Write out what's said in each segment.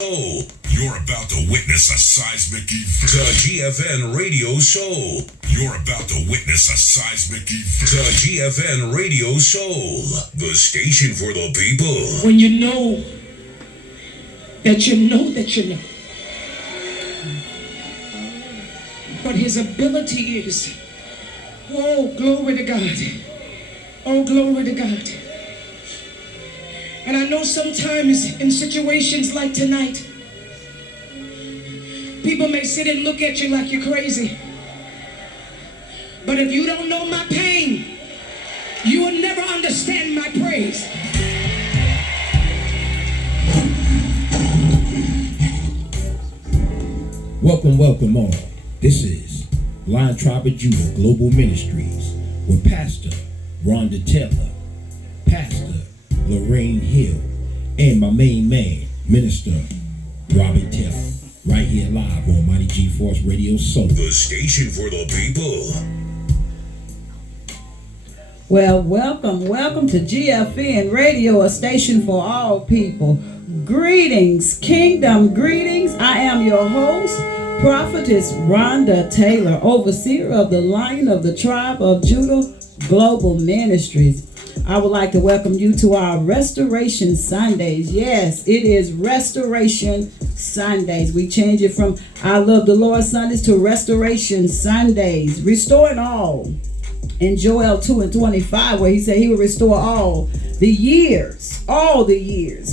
Oh, you're about to witness a seismic event. The GFN Radio Show. You're about to witness a seismic event. The GFN Radio Show. The station for the people. When you know that you know that you know. But his ability is, oh, glory to God. Oh, glory to God. And I know sometimes in situations like tonight, people may sit and look at you like you're crazy. But if you don't know my pain, you will never understand my praise. Welcome all. This is Lion Tribe of Judah Global Ministries with Pastor Rhonda Taylor, Pastor Lorraine Hill, and my main man, Minister Robbie Taylor, right here live on Mighty G-Force Radio Show. The station for the people. Well, welcome to GFN Radio, a station for all people. Greetings, kingdom greetings. I am your host, Prophetess Rhonda Taylor, overseer of the Lion of the Tribe of Judah Global Ministries. I would like to welcome you to our Restoration Sundays. Yes, it is Restoration Sundays. We change it from I Love the Lord Sundays to Restoration Sundays. Restoring all. In Joel 2:25, where he said he would restore all the years.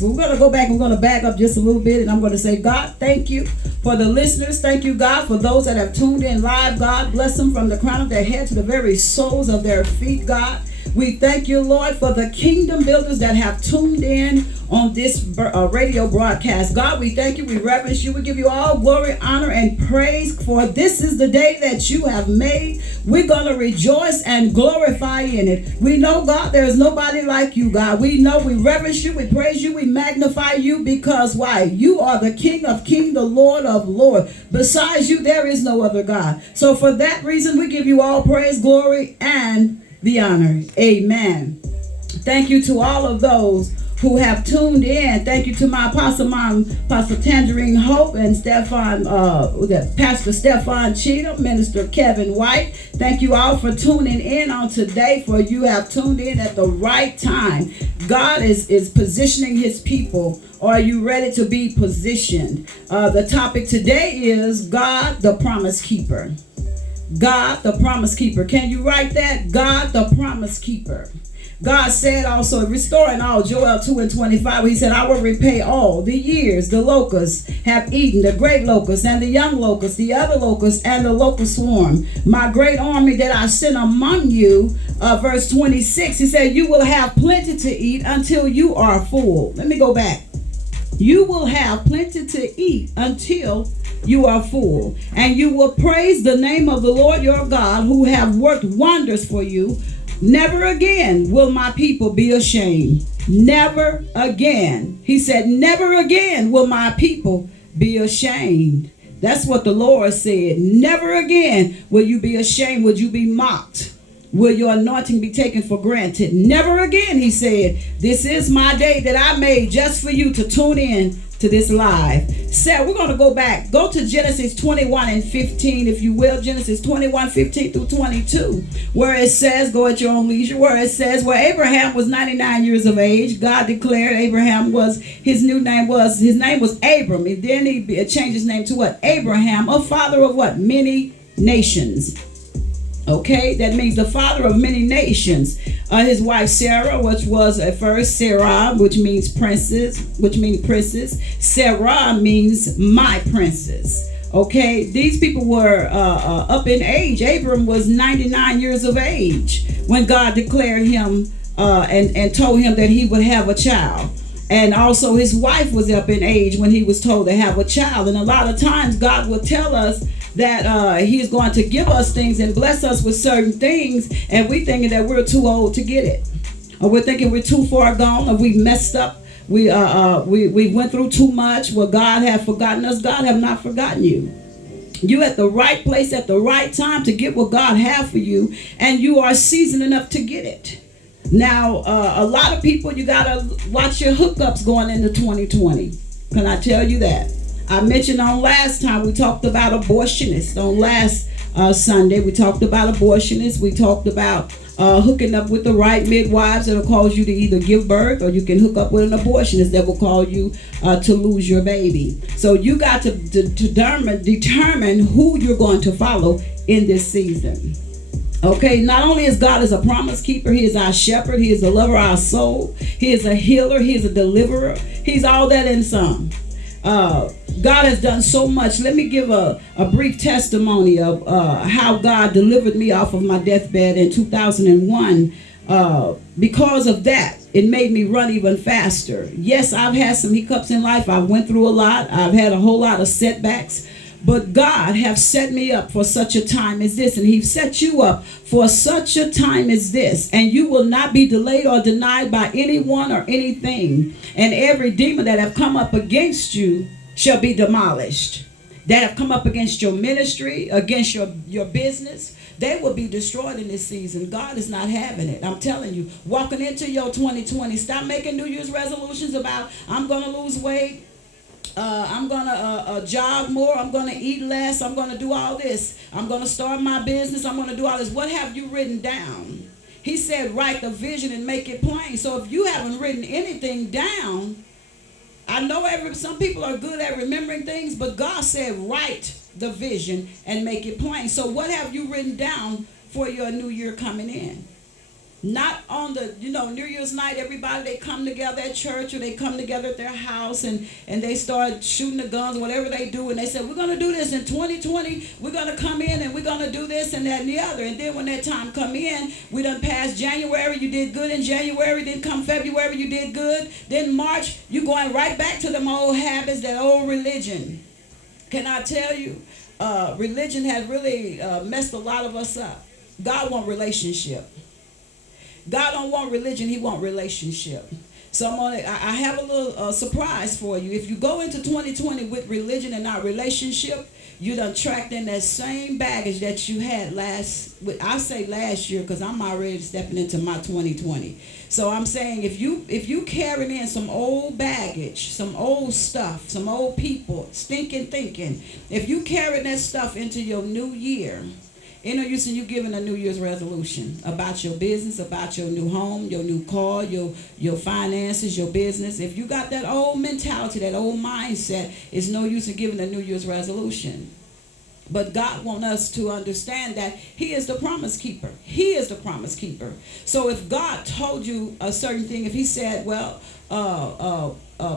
We're going to go back and we're going to back up just a little bit, and I'm going to say, God, thank you for the listeners. Thank you, God, for those that have tuned in live. God, bless them from the crown of their head to the very soles of their feet, God. We thank you, Lord, for the kingdom builders that have tuned in on this radio broadcast. God, we thank you. We reverence you. We give you all glory, honor, and praise, for this is the day that you have made. We're going to rejoice and glorify in it. We know, God, there is nobody like you, God. We know we reverence you, we praise you, we magnify you, because why? You are the King of kings, the Lord of lords. Besides you, there is no other God. So for that reason, we give you all praise, glory, and the honor. Amen. Thank you to all of those who have tuned in. Thank you to my apostle mom, Pastor Tangerine Hope, and Pastor Stefan Cheatham, Minister Kevin White. Thank you all for tuning in on today, for you have tuned in at the right time. God is positioning his people. Are you ready to be positioned? The topic today is God the Promise Keeper. God the Promise Keeper. Can you write that? God the Promise Keeper. God said also, restoring all, Joel 2:25, he said, I will repay all the years the locusts have eaten, the great locusts and the young locusts, the other locusts and the locust swarm, my great army that I sent among you. Verse 26, he said, you will have plenty to eat until you are full. Let me go back. You will have plenty to eat until you are full, and you will praise the name of the Lord your God, who have worked wonders for you. Never again will my people be ashamed. Never again. He said, never again will my people be ashamed. That's what the Lord said. Never again will you be ashamed. Will you be mocked? Will your anointing be taken for granted? Never again, he said. This is my day that I made just for you to tune in to this live. So we're going to go back. Go to Genesis 21:15, if you will. Genesis 21:15 through 22, where it says, go at your own leisure, where it says, where Abraham was 99 years of age, God declared Abraham was, his name was Abram. And then he changed his name to what? Abraham, a father of what? Many nations. Okay, that means the father of many nations. His wife Sarah, which was at first Sarah, which means princess. Sarah means my princess. Okay, these people were up in age. Abram was 99 years of age when God declared him and told him that he would have a child. And also his wife was up in age when he was told to have a child. And a lot of times God will tell us that he is going to give us things and bless us with certain things, and we thinking that we're too old to get it, or we're thinking we're too far gone, or we messed up, we went through too much. Well, God have forgotten us. God have not forgotten you. You at the right place at the right time to get what God have for you, and you are seasoned enough to get it. Now, a lot of people, you got to watch your hookups going into 2020. Can I tell you that? I mentioned on last time we talked about abortionists. On last Sunday we talked about abortionists. We talked about hooking up with the right midwives that'll cause you to either give birth, or you can hook up with an abortionist that will cause you to lose your baby. So you got to determine who you're going to follow in this season. Okay, not only is God as a promise keeper, he is our shepherd, he is the lover of our soul, he is a healer, he is a deliverer, he's all that and some. God has done so much. Let me give a brief testimony of how God delivered me off of my deathbed in 2001. Because of that, it made me run even faster. Yes, I've had some hiccups in life. I've went through a lot. I've had a whole lot of setbacks. But God have set me up for such a time as this, and he's set you up for such a time as this, and you will not be delayed or denied by anyone or anything. And every demon that have come up against you shall be demolished. That have come up against your ministry, against your business, they will be destroyed in this season. God is not having it. I'm telling you, walking into your 2020, stop making New Year's resolutions about, I'm going to lose weight. I'm going to jog more. I'm going to eat less. I'm going to do all this. I'm going to start my business. I'm going to do all this. What have you written down? He said, write the vision and make it plain. So if you haven't written anything down, I know some people are good at remembering things, but God said, write the vision and make it plain. So what have you written down for your new year coming in? Not on the, New Year's night, everybody, they come together at church, or they come together at their house, and they start shooting the guns, whatever they do, and they say, we're going to do this in 2020, we're going to come in and we're going to do this and that and the other. And then when that time come in, we done passed January, you did good in January, then come February, you did good, then March, you going right back to them old habits, that old religion. Can I tell you, religion has really messed a lot of us up. God wants relationship. God don't want religion, he want relationship. So I have a little surprise for you. If you go into 2020 with religion and not relationship, you done tracked in that same baggage that you had last year, because I'm already stepping into my 2020. So I'm saying if you carrying in some old baggage, some old stuff, some old people, stinking thinking, if you carry that stuff into your new year, ain't no use in you giving a New Year's resolution about your business, about your new home, your new car, your finances, your business. If you got that old mentality, that old mindset, it's no use in giving a New Year's resolution. But God wants us to understand that he is the promise keeper. He is the promise keeper. So if God told you a certain thing, if he said, well,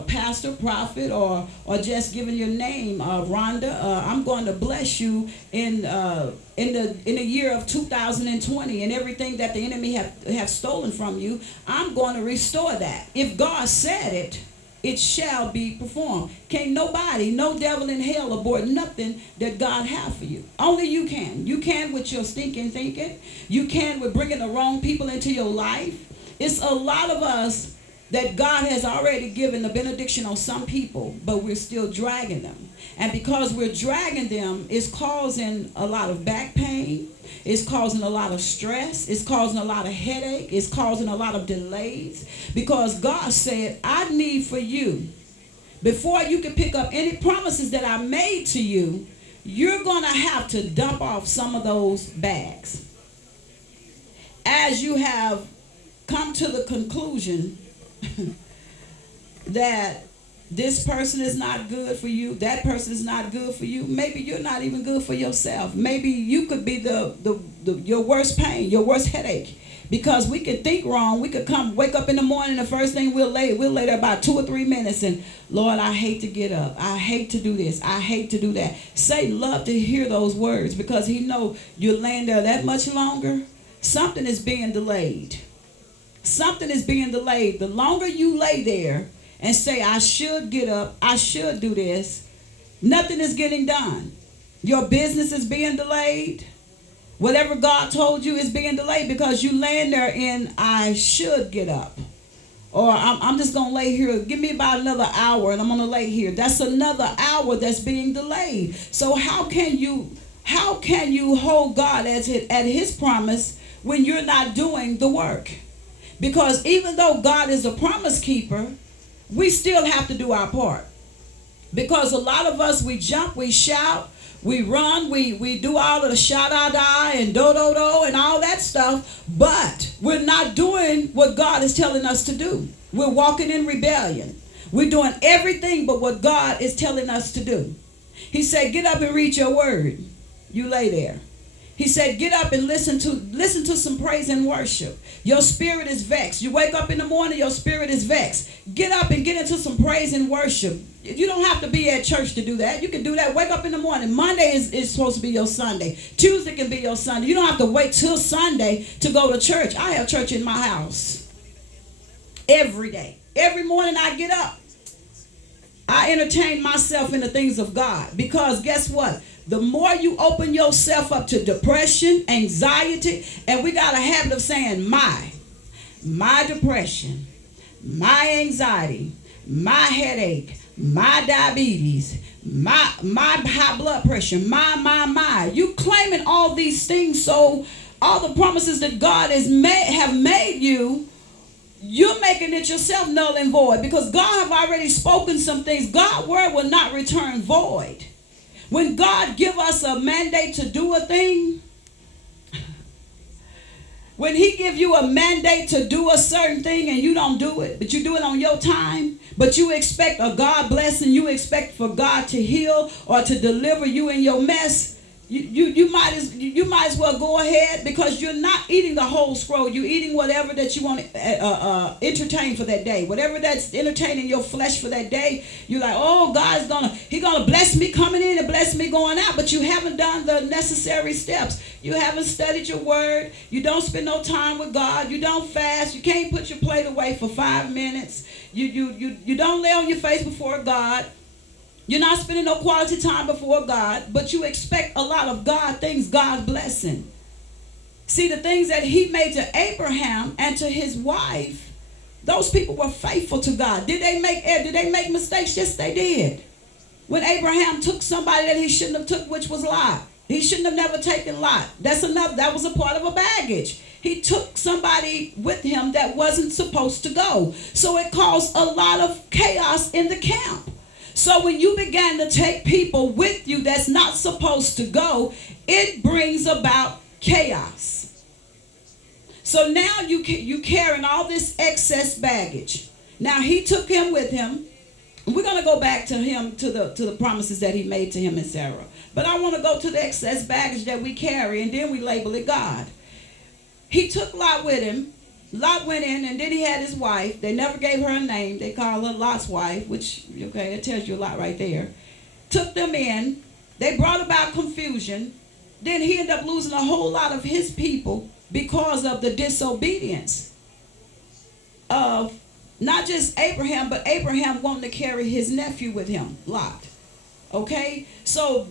pastor, prophet, or just giving your name, Rhonda, I'm going to bless you in the year of 2020, and everything that the enemy have stolen from you, I'm going to restore that. If God said it, it shall be performed. Can't nobody, no devil in hell abort nothing that God have for you. Only you can. You can with your stinking thinking. You can with bringing the wrong people into your life. It's a lot of us that God has already given the benediction on some people, but we're still dragging them. And because we're dragging them, it's causing a lot of back pain. It's causing a lot of stress. It's causing a lot of headache. It's causing a lot of delays. Because God said, I need for you, before you can pick up any promises that I made to you, you're going to have to dump off some of those bags. As you have come to the conclusion that this person is not good for you, that person is not good for you, maybe you're not even good for yourself. Maybe you could be your worst pain, your worst headache, because we could think wrong. We could wake up in the morning, the first thing we'll lay there about 2 or 3 minutes, and Lord, I hate to get up, I hate to do this, I hate to do that. Satan love to hear those words, because he know you're laying there that much longer. Something is being delayed. Something is being delayed. The longer you lay there and say, I should get up, I should do this, nothing is getting done. Your business is being delayed. Whatever God told you is being delayed, because you laying there in, I should get up. Or I'm just going to lay here. Give me about another hour and I'm going to lay here. That's another hour that's being delayed. So how can you hold God at his promise when you're not doing the work? Because even though God is a promise keeper, we still have to do our part. Because a lot of us, we jump, we shout, we run, we do all of the sha-da-da and do-do-do and all that stuff, but we're not doing what God is telling us to do. We're walking in rebellion. We're doing everything but what God is telling us to do. He said, get up and read your word. You lay there. He said, get up and listen to some praise and worship. Your spirit is vexed. You wake up in the morning, your spirit is vexed. Get up and get into some praise and worship. You don't have to be at church to do that. You can do that. Wake up in the morning. Monday is supposed to be your Sunday. Tuesday can be your Sunday. You don't have to wait till Sunday to go to church. I have church in my house every day. Every morning I get up, I entertain myself in the things of God. Because guess what? The more you open yourself up to depression, anxiety, and we got a habit of saying my depression, my anxiety, my headache, my diabetes, my high blood pressure, my. You claiming all these things, so all the promises that God have made you, you're making it yourself null and void, because God have already spoken some things. God's word will not return void. When God give us a mandate to do a thing, when he give you a mandate to do a certain thing and you don't do it, but you do it on your time, but you expect a God blessing, you expect for God to heal or to deliver you in your mess, you might as well go ahead, because you're not eating the whole scroll. You're eating whatever that you want to entertain for that day. Whatever that's entertaining your flesh for that day, you're like, oh, God's gonna bless me coming in and bless me going out. But you haven't done the necessary steps. You haven't studied your word. You don't spend no time with God. You don't fast. You can't put your plate away for 5 minutes. You don't lay on your face before God. You're not spending no quality time before God, but you expect a lot of God things, God's blessing. See, the things that he made to Abraham and to his wife, those people were faithful to God. Did they make mistakes? Yes, they did. When Abraham took somebody that he shouldn't have took, which was Lot. He shouldn't have never taken Lot. That was a part of a baggage. He took somebody with him that wasn't supposed to go. So it caused a lot of chaos in the camp. So when you begin to take people with you that's not supposed to go, it brings about chaos. So now you carrying all this excess baggage. Now he took him with him. We're going to go back to him, to the promises that he made to him and Sarah. But I want to go to the excess baggage that we carry, and then we label it God. He took Lot with him. Lot went in, and then he had his wife. They never gave her a name. They called her Lot's wife, which, okay, it tells you a lot right there. Took them in. They brought about confusion. Then he ended up losing a whole lot of his people because of the disobedience of not just Abraham, but Abraham wanting to carry his nephew with him, Lot. Okay, so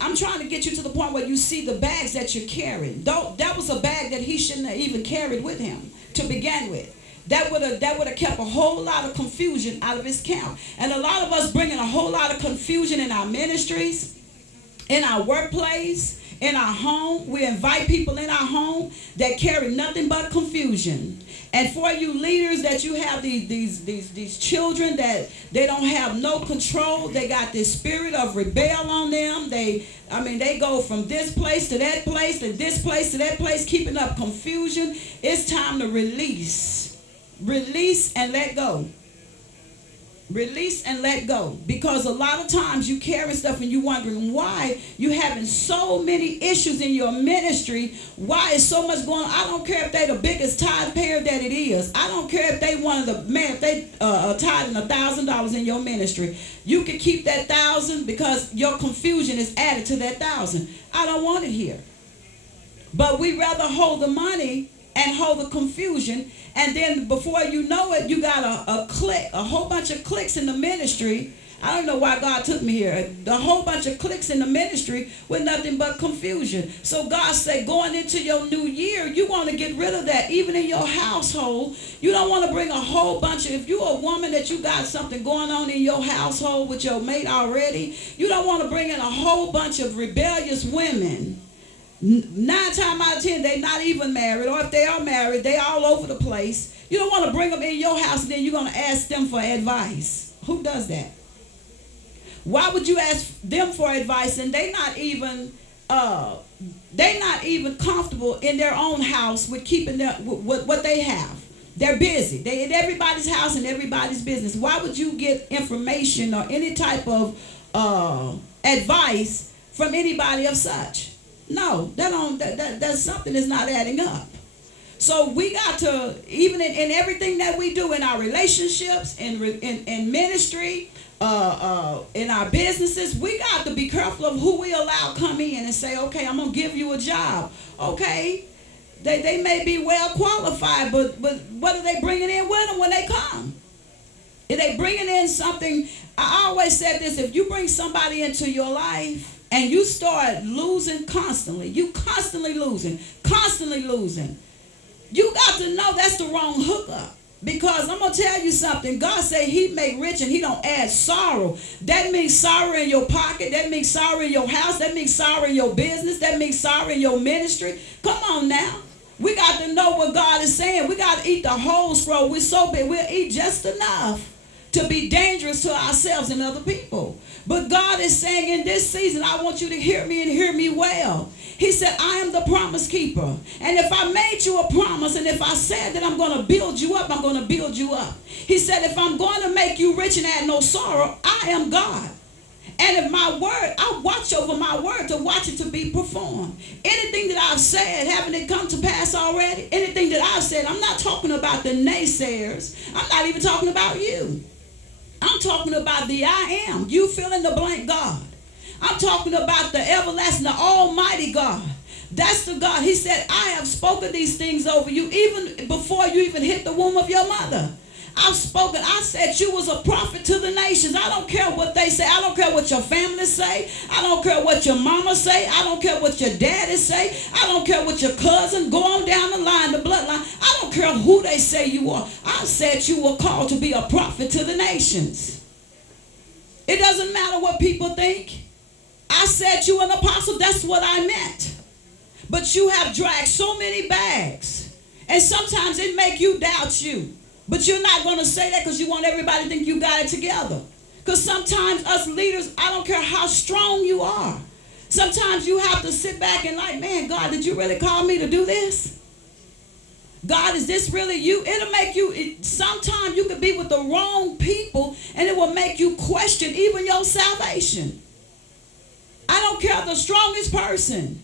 I'm trying to get you to the point where you see the bags that you're carrying. That was a bag that he shouldn't have even carried with him to begin with. That would have kept a whole lot of confusion out of his camp. And a lot of us bringing a whole lot of confusion in our ministries, in our workplace, in our home. We invite people in our home that carry nothing but confusion. And for you leaders that you have these children that they don't have no control, they got this spirit of rebel on them. They go from this place to that place, and this place to that place, keeping up confusion. It's time to release and let go. Release and let go. Because a lot of times you carry stuff and you wondering why you having so many issues in your ministry. Why is so much going on? I don't care if they the biggest tithe payer that it is. I don't care if they if they tithing $1,000 in your ministry. You can keep that 1,000 because your confusion is added to that 1,000. I don't want it here. But we rather hold the money and hold the confusion, and then before you know it, you got a whole bunch of cliques in the ministry. I don't know why God took me here. A whole bunch of cliques in the ministry with nothing but confusion. So God said, going into your new year, you want to get rid of that. Even in your household, you don't want to bring a whole bunch of, if you're a woman that you got something going on in your household with your mate already, you don't want to bring in a whole bunch of rebellious women. 9 times out of 10, they're not even married, or if they are married, they all over the place. You don't want to bring them in your house and then you're going to ask them for advice. Who does that? Why would you ask them for advice and they not even comfortable in their own house with keeping what they have? They're busy. They in everybody's house and everybody's business. Why would you get information or any type of advice from anybody of such? No, that's something that's not adding up. So we got to, even in everything that we do in our relationships, in ministry, in our businesses, we got to be careful of who we allow come in and say, okay, I'm going to give you a job. Okay, they may be well qualified, but what are they bringing in with them when they come? If they bringing in something, I always said this, if you bring somebody into your life and you start losing constantly, you constantly losing, you got to know that's the wrong hookup. Because I'm going to tell you something. God said he make rich and he don't add sorrow. That means sorrow in your pocket. That means sorrow in your house. That means sorrow in your business. That means sorrow in your ministry. Come on now. We got to know what God is saying. We got to eat the whole scroll. We're so big. We'll eat just enough to be dangerous to ourselves and other people. But God is saying in this season, I want you to hear me and hear me well. He said, I am the promise keeper. And if I made you a promise, and if I said that I'm going to build you up, I'm going to build you up. He said, if I'm going to make you rich and add no sorrow, I am God. And if my word, I watch over my word to watch it to be performed. Anything that I've said, haven't it come to pass already? Anything that I've said, I'm not talking about the naysayers. I'm not even talking about you. I'm talking about the I am. You fill in the blank God. I'm talking about the everlasting, the almighty God. That's the God. He said, I have spoken these things over you even before you even hit the womb of your mother. I've spoken. I said you was a prophet to the nations. I don't care what they say. I don't care what your family say. I don't care what your mama say. I don't care what your daddy say. I don't care what your cousin, go on down the line, the bloodline. I don't care who they say you are. I said you were called to be a prophet to the nations. It doesn't matter what people think. I said you an apostle. That's what I meant. But you have dragged so many bags. And sometimes it make you doubt you. But you're not going to say that because you want everybody to think you got it together. Because sometimes us leaders, I don't care how strong you are. Sometimes you have to sit back and like, man, God, did you really call me to do this? God, is this really you? It'll make you, sometimes you could be with the wrong people and it will make you question even your salvation. I don't care the strongest person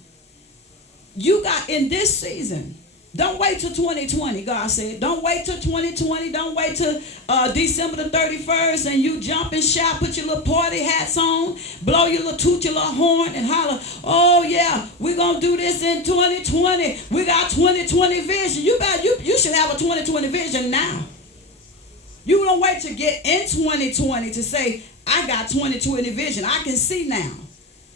you got in this season. Don't wait till 2020, God said. Don't wait till 2020. Don't wait till December the 31st and you jump and shout, put your little party hats on, blow your little toot, your little horn and holler, oh yeah, we're going to do this in 2020. We got 2020 vision. You should have a 2020 vision now. You don't wait to get in 2020 to say, I got 2020 vision. I can see now.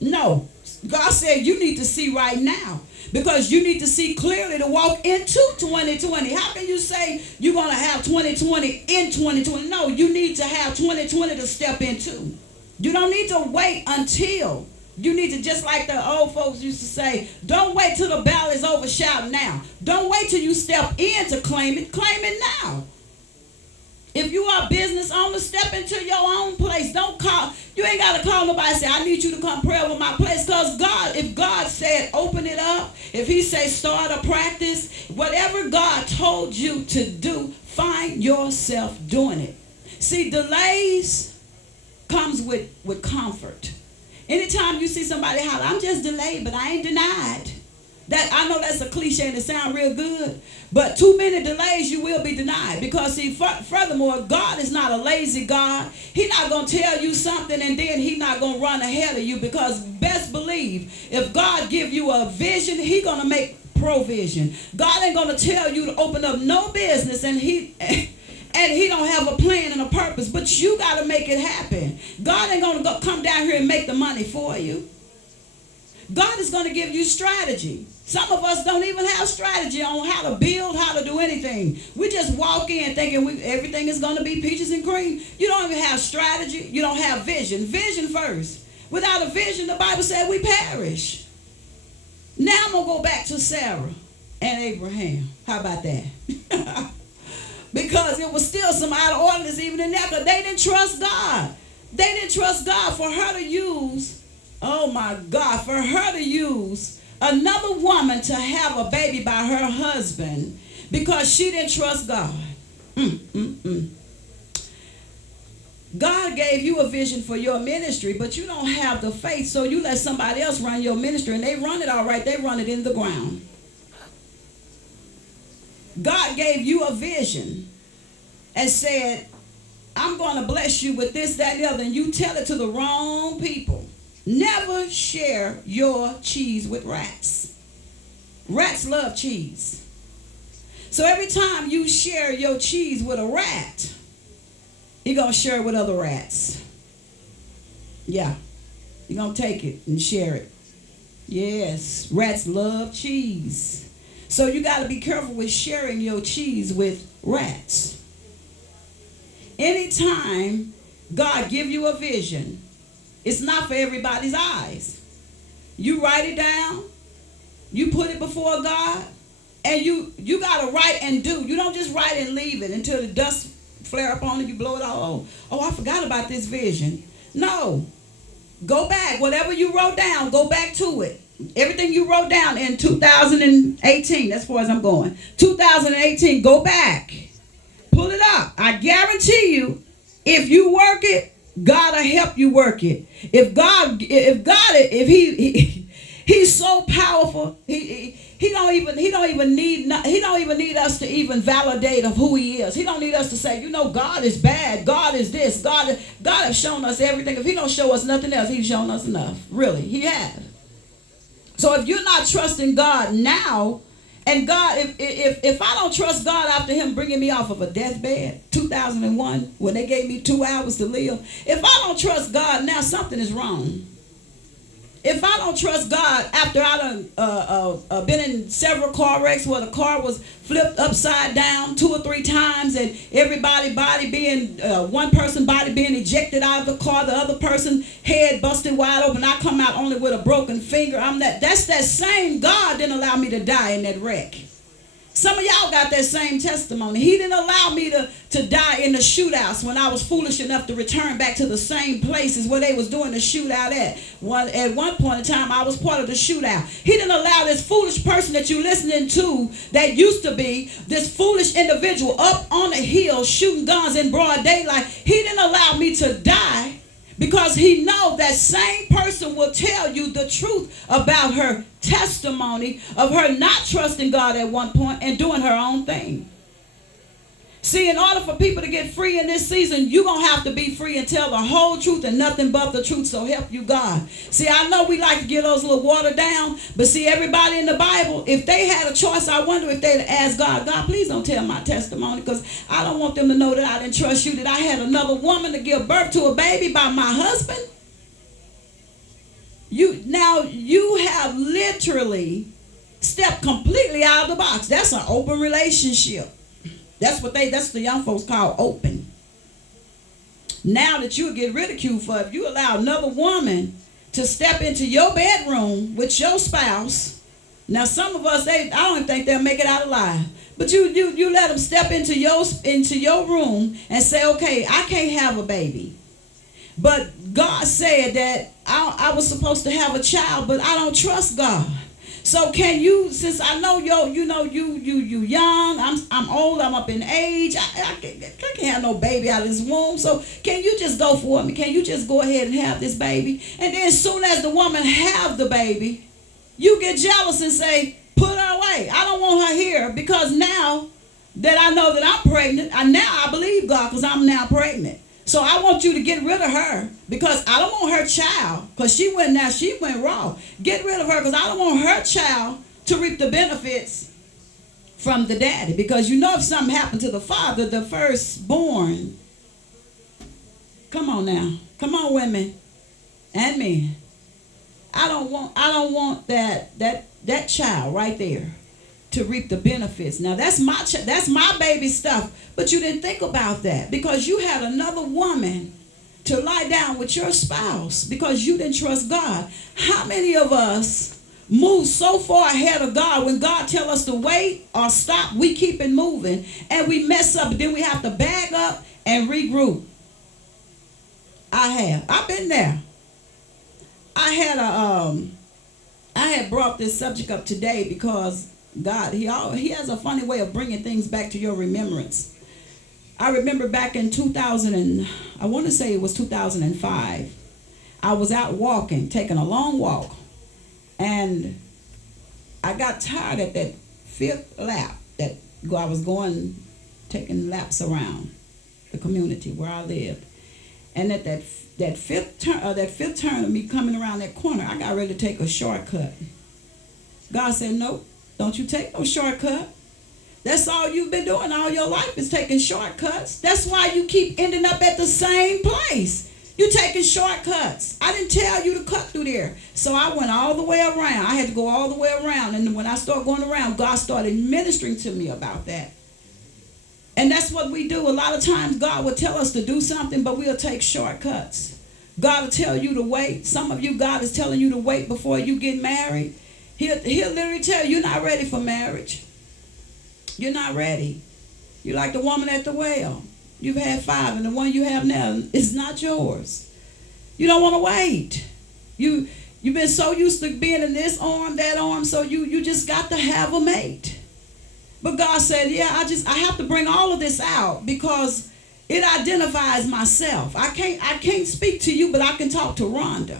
No, God said you need to see right now. Because you need to see clearly to walk into 2020. How can you say you're going to have 2020 in 2020? No, you need to have 2020 to step into. You don't need to wait until. You need to, just like the old folks used to say, don't wait till the battle is over, shout now. Don't wait till you step in to claim it now. If you are a business owner, step into your own place. Don't call. You ain't got to call nobody and say, I need you to come pray over my place. Because God, if God said open it up, if he said start a practice, whatever God told you to do, find yourself doing it. See, delays comes with comfort. Anytime you see somebody holler, I'm just delayed, but I ain't denied. That I know that's a cliche and it sounds real good, but too many delays you will be denied. Because see, furthermore, God is not a lazy God. He's not going to tell you something and then he's not going to run ahead of you. Because best believe, if God give you a vision, he's going to make provision. God ain't going to tell you to open up no business and he don't have a plan and a purpose, but you got to make it happen. God ain't going to come down here and make the money for you. God is going to give you strategy. Some of us don't even have strategy on how to build, how to do anything. We just walk in thinking everything is going to be peaches and cream. You don't even have strategy. You don't have vision. Vision first. Without a vision, the Bible said we perish. Now I'm going to go back to Sarah and Abraham. How about that? Because it was still some out of ordinance even in there because they didn't trust God. They didn't trust God for her to use, oh my God, for her to use another woman to have a baby by her husband because she didn't trust God. God gave you a vision for your ministry, but you don't have the faith, so you let somebody else run your ministry, and they run it all right. They run it in the ground. God gave you a vision and said, I'm going to bless you with this, that, and the other, and you tell it to the wrong people. Never share your cheese with rats. Rats love cheese. So every time you share your cheese with a rat, you're going to share it with other rats. Yeah. You're going to take it and share it. Yes, rats love cheese. So you got to be careful with sharing your cheese with rats. Anytime God give you a vision, it's not for everybody's eyes. You write it down, you put it before God, and you got to write and do. You don't just write and leave it until the dust flare up on it, you blow it all. Oh, I forgot about this vision. No. Go back. Whatever you wrote down, go back to it. Everything you wrote down in 2018, as far as I'm going. 2018, go back. Pull it up. I guarantee you, if you work it, God will help you work it. If he's so powerful, he don't even need us to even validate of who he is. He don't need us to say, God is bad, God is this, God has shown us everything. If he don't show us nothing else, he's shown us enough. Really, he has. So if you're not trusting God now, and God, if I don't trust God after him bringing me off of a deathbed, 2001, when they gave me 2 hours to live, if I don't trust God now, something is wrong. If I don't trust God after I done been in several car wrecks where the car was flipped upside down 2 or 3 times, and everybody body being one person body being ejected out of the car, the other person head busted wide open, I come out only with a broken finger. That's that same God didn't allow me to die in that wreck. Some of y'all got that same testimony. He didn't allow me to die in the shootouts when I was foolish enough to return back to the same places where they was doing the shootout at. At one point in time, I was part of the shootout. He didn't allow this foolish person that you listening to that used to be this foolish individual up on a hill shooting guns in broad daylight. He didn't allow me to die because he know that same person will tell you the truth about her testimony of her not trusting God at one point and doing her own thing. See, in order for people to get free in this season, you're going to have to be free and tell the whole truth and nothing but the truth, so help you God. See, I know we like to get those little watered down, but see, everybody in the Bible, if they had a choice, I wonder if they'd ask God, please don't tell my testimony, because I don't want them to know that I didn't trust you, that I had another woman to give birth to a baby by my husband. You have literally stepped completely out of the box. That's an open relationship. That's the young folks call open. Now that you'll get ridiculed for if you allow another woman to step into your bedroom with your spouse. Now some of us, I don't even think they'll make it out alive. But you let them step into your room and say, okay, I can't have a baby. But God said that I was supposed to have a child, but I don't trust God. So can you, since I know you young, I'm old, I'm up in age, I can't have no baby out of this womb. So can you just go for me? Can you just go ahead and have this baby? And then as soon as the woman have the baby, you get jealous and say, put her away. I don't want her here, because now that I know that I'm pregnant, now I believe God because I'm now pregnant. So I want you to get rid of her, because I don't want her child, because she went raw. Get rid of her, because I don't want her child to reap the benefits from the daddy. Because if something happened to the father, the firstborn. Come on now. Come on, women and men. I don't want that child right there to reap the benefits. Now that's my baby stuff, but you didn't think about that because you had another woman to lie down with your spouse because you didn't trust God. How many of us move so far ahead of God when God tell us to wait or stop? We keep it moving and we mess up, and then we have to bag up and regroup. I have. I've been there. I had brought this subject up today because God, he has a funny way of bringing things back to your remembrance. I remember back in 2000 and I want to say it was 2005. I was out walking, taking a long walk, and I got tired at that fifth lap that I was going, taking laps around the community where I lived. And at that fifth turn of me coming around that corner, I got ready to take a shortcut. God said, "Nope, don't you take no shortcut. That's all you've been doing all your life is taking shortcuts. That's why you keep ending up at the same place. You're taking shortcuts. I didn't tell you to cut through there." So I went all the way around. I had to go all the way around. And when I started going around, God started ministering to me about that. And that's what we do. A lot of times God will tell us to do something, but we'll take shortcuts. God will tell you to wait. Some of you, God is telling you to wait before you get married. He'll literally tell you, you're not ready for marriage. You're not ready. You're like the woman at the well. You've had 5, and the one you have now is not yours. You don't want to wait. You've been so used to being in this arm, that arm, so you just got to have a mate. But God said, yeah, I have to bring all of this out because it identifies myself. I can't speak to you, but I can talk to Rhonda.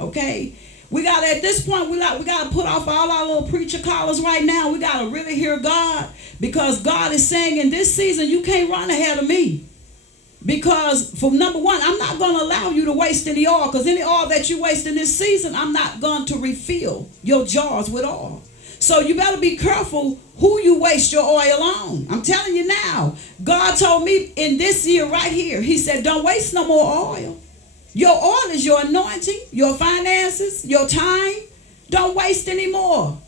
Okay? We got at this point, we got to put off all our little preacher collars right now. We got to really hear God, because God is saying in this season, you can't run ahead of me. Because for number one, I'm not going to allow you to waste any oil, because any oil that you waste in this season, I'm not going to refill your jars with oil. So you better be careful who you waste your oil on. I'm telling you now. God told me in this year right here, he said, don't waste no more oil. Your oil is your anointing, your finances, your time. Don't waste any more.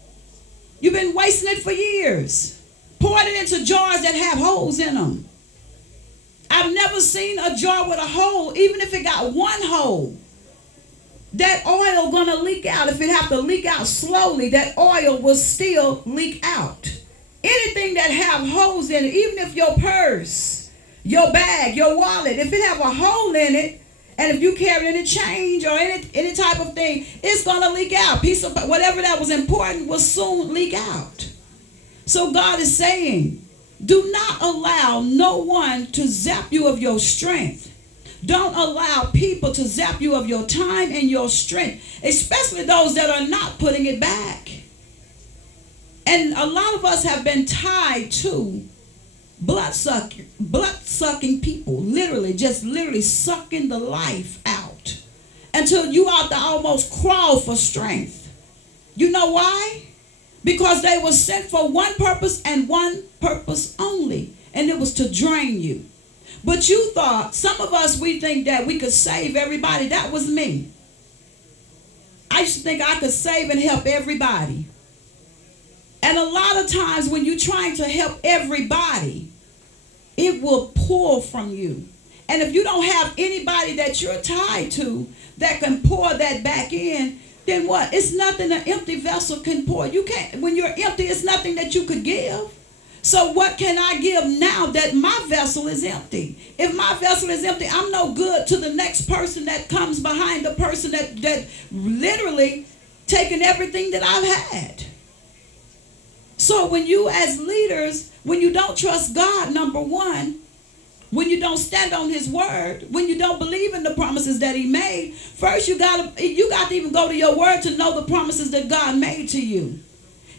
You've been wasting it for years. Pour it into jars that have holes in them. I've never seen a jar with a hole, even if it got one hole. That oil gonna leak out. If it have to leak out slowly, that oil will still leak out. Anything that have holes in it, even if your purse, your bag, your wallet, if it have a hole in it, and if you carry any change or any type of thing, it's gonna leak out. Piece of whatever that was important will soon leak out. So God is saying, do not allow no one to zap you of your strength. Don't allow people to zap you of your time and your strength, especially those that are not putting it back. And a lot of us have been tied to blood-sucking people, literally sucking the life out until you have to almost crawl for strength. You know why? Because they were sent for one purpose and one purpose only, and it was to drain you. But you thought, some of us, we think that we could save everybody. That was me. I used to think I could save and help everybody. And a lot of times when you're trying to help everybody, it will pull from you. And if you don't have anybody that you're tied to that can pour that back in, then what? It's nothing an empty vessel can pour. You can't, when you're empty, it's nothing that you could give. So what can I give now that my vessel is empty? If my vessel is empty, I'm no good to the next person that comes behind the person that literally taken everything that I've had. So when you as leaders, when you don't trust God, number one, when you don't stand on his word, when you don't believe in the promises that he made, first you got to even go to your word to know the promises that God made to you.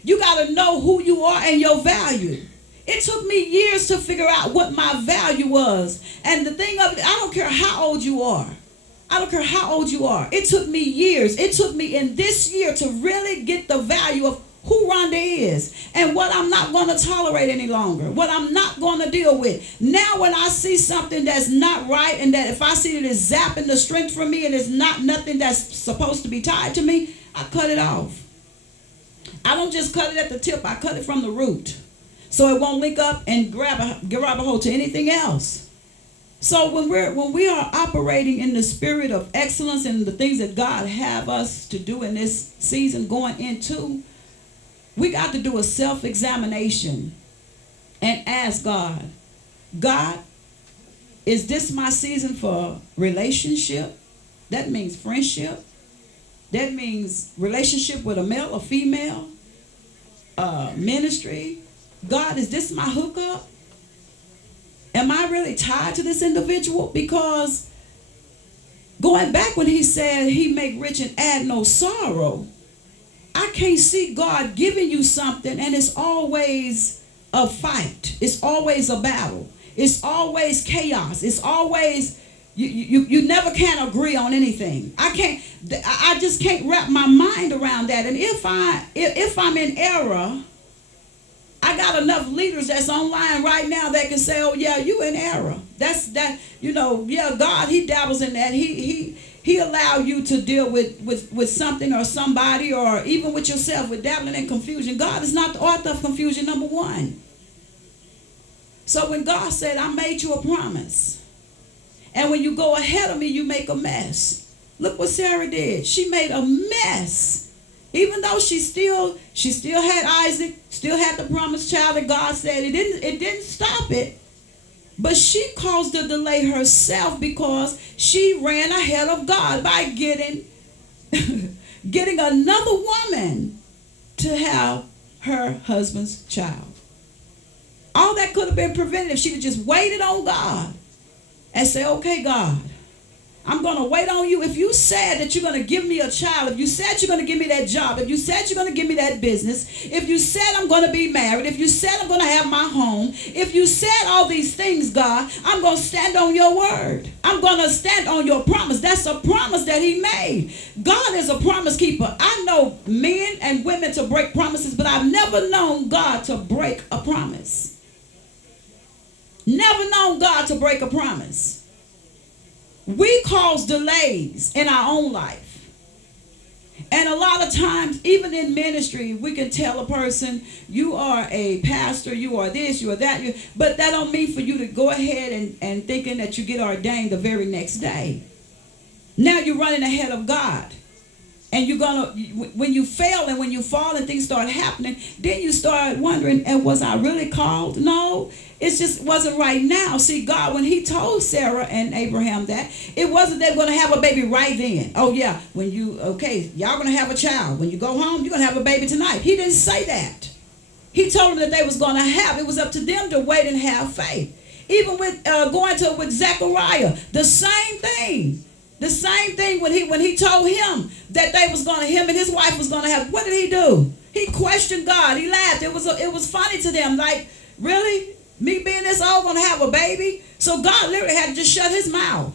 You got to know who you are and your value. It took me years to figure out what my value was. And the thing of it, I don't care how old you are. I don't care how old you are. It took me years. It took me in this year to really get the value of who Rhonda is and what I'm not going to tolerate any longer, what I'm not going to deal with. Now when I see something that's not right, and that if I see that it's zapping the strength from me and it's not nothing that's supposed to be tied to me, I cut it off. I don't just cut it at the tip, I cut it from the root, so it won't link up and grab a hold to anything else. So when we are operating in the spirit of excellence and the things that God have us to do in this season going into, we got to do a self-examination and ask God, Is this my season for relationship? That means friendship. That means relationship with a male or female. Ministry. God, is this my hookup? Am I really tied to this individual? Because going back when he said he make rich and add no sorrow, I can't see God giving you something and it's always a fight. It's always a battle. It's always chaos. It's always, you never can agree on anything. I just can't wrap my mind around that. And if I'm in error, I got enough leaders that's online right now that can say, oh yeah, you in error. Yeah, God, he dabbles in that. He allow you to deal with something or somebody or even with yourself with dabbling in confusion. God is not the author of confusion, number one. So when God said, I made you a promise, and when you go ahead of me, you make a mess. Look what Sarah did. She made a mess. Even though she still had Isaac, still had the promised child that God said, it didn't stop it. But she caused the delay herself because she ran ahead of God by getting another woman to have her husband's child. All that could have been prevented if she'd have just waited on God and say, okay, God, I'm going to wait on you. If you said that you're going to give me a child, if you said you're going to give me that job, if you said you're going to give me that business, if you said I'm going to be married, if you said I'm going to have my home, if you said all these things, God, I'm going to stand on your word. I'm going to stand on your promise. That's a promise that he made. God is a promise keeper. I know men and women to break promises, but I've never known God to break a promise. Never known God to break a promise. We cause delays in our own life. And a lot of times, even in ministry, we can tell a person, you are a pastor, you are this, you are that. But that don't mean for you to go ahead and thinking that you get ordained the very next day. Now you're running ahead of God. And you're going to, when you fail and when you fall and things start happening, then you start wondering, and was I really called? No, it just wasn't right now. See, God, when he told Sarah and Abraham that, it wasn't they were going to have a baby right then. Oh, yeah, y'all going to have a child. When you go home, you're going to have a baby tonight. He didn't say that. He told them that they was going to have. It was up to them to wait and have faith. Even with with Zechariah, the same thing. The same thing when he told him that him and his wife was going to have. What did he do? He questioned God. He laughed. It was funny to them. Like, really? Me being this old going to have a baby? So God literally had to just shut his mouth.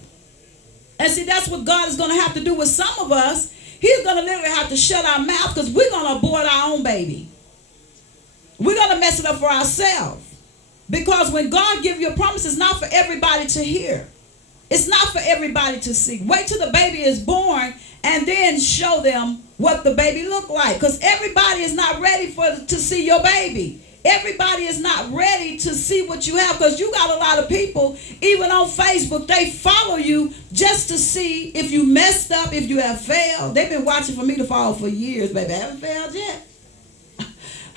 And see, that's what God is going to have to do with some of us. He's going to literally have to shut our mouth because we're going to abort our own baby. We're going to mess it up for ourselves. Because when God gives you a promise, it's not for everybody to hear. It's not for everybody to see. Wait till the baby is born and then show them what the baby look like. Because everybody is not ready to see your baby. Everybody is not ready to see what you have. Because you got a lot of people, even on Facebook, they follow you just to see if you messed up, if you have failed. They've been watching for me to fall for years, baby. I haven't failed yet.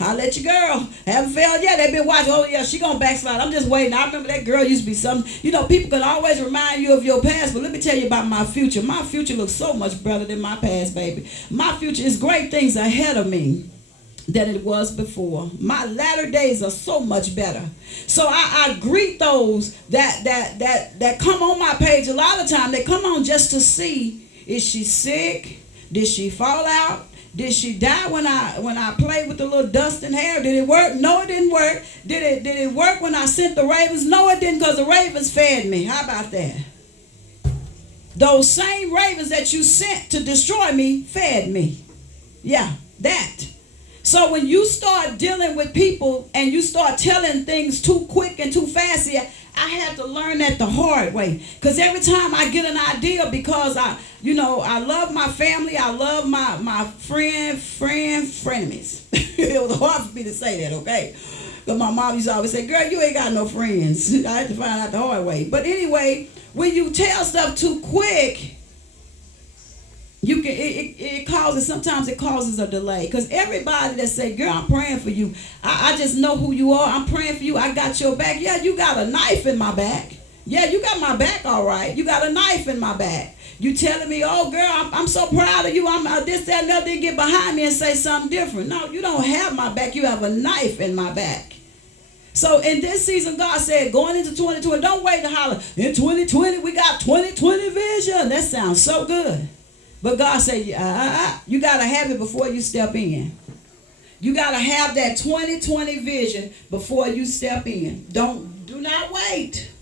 I'll let you girl. Haven't failed yet. They've been watching. Oh, yeah, she gonna backslide. I'm just waiting. I remember that girl used to be something. People can always remind you of your past, but let me tell you about my future. My future looks so much better than my past, baby. My future is great things ahead of me than it was before. My latter days are so much better. So I greet those that come on my page. A lot of time they come on just to see, is she sick? Did she fall out? Did she die when I played with the little dust and hair? Did it work? No, it didn't work. Did it work when I sent the ravens? No, it didn't, because the ravens fed me. How about that? Those same ravens that you sent to destroy me fed me. Yeah, that. So when you start dealing with people and you start telling things too quick and too fast, I had to learn that the hard way. Because every time I get an idea, because I love my family, I love my frenemies. It was hard for me to say that, okay? Because my mom used to always say, girl, you ain't got no friends. I had to find out the hard way. But anyway, when you tell stuff too quick, sometimes it causes a delay. Because everybody that say, girl, I'm praying for you. I just know who you are. I'm praying for you. I got your back. Yeah, you got a knife in my back. Yeah, you got my back all right. You got a knife in my back. You telling me, oh girl, I'm so proud of you. I'm this, that, and the other. Then get behind me and say something different. No, you don't have my back. You have a knife in my back. So in this season, God said, going into 2020, don't wait to holler. In 2020, we got 2020 vision. That sounds so good. But God said, you got to have it before you step in. You got to have that 2020 vision before you step in. Do not wait.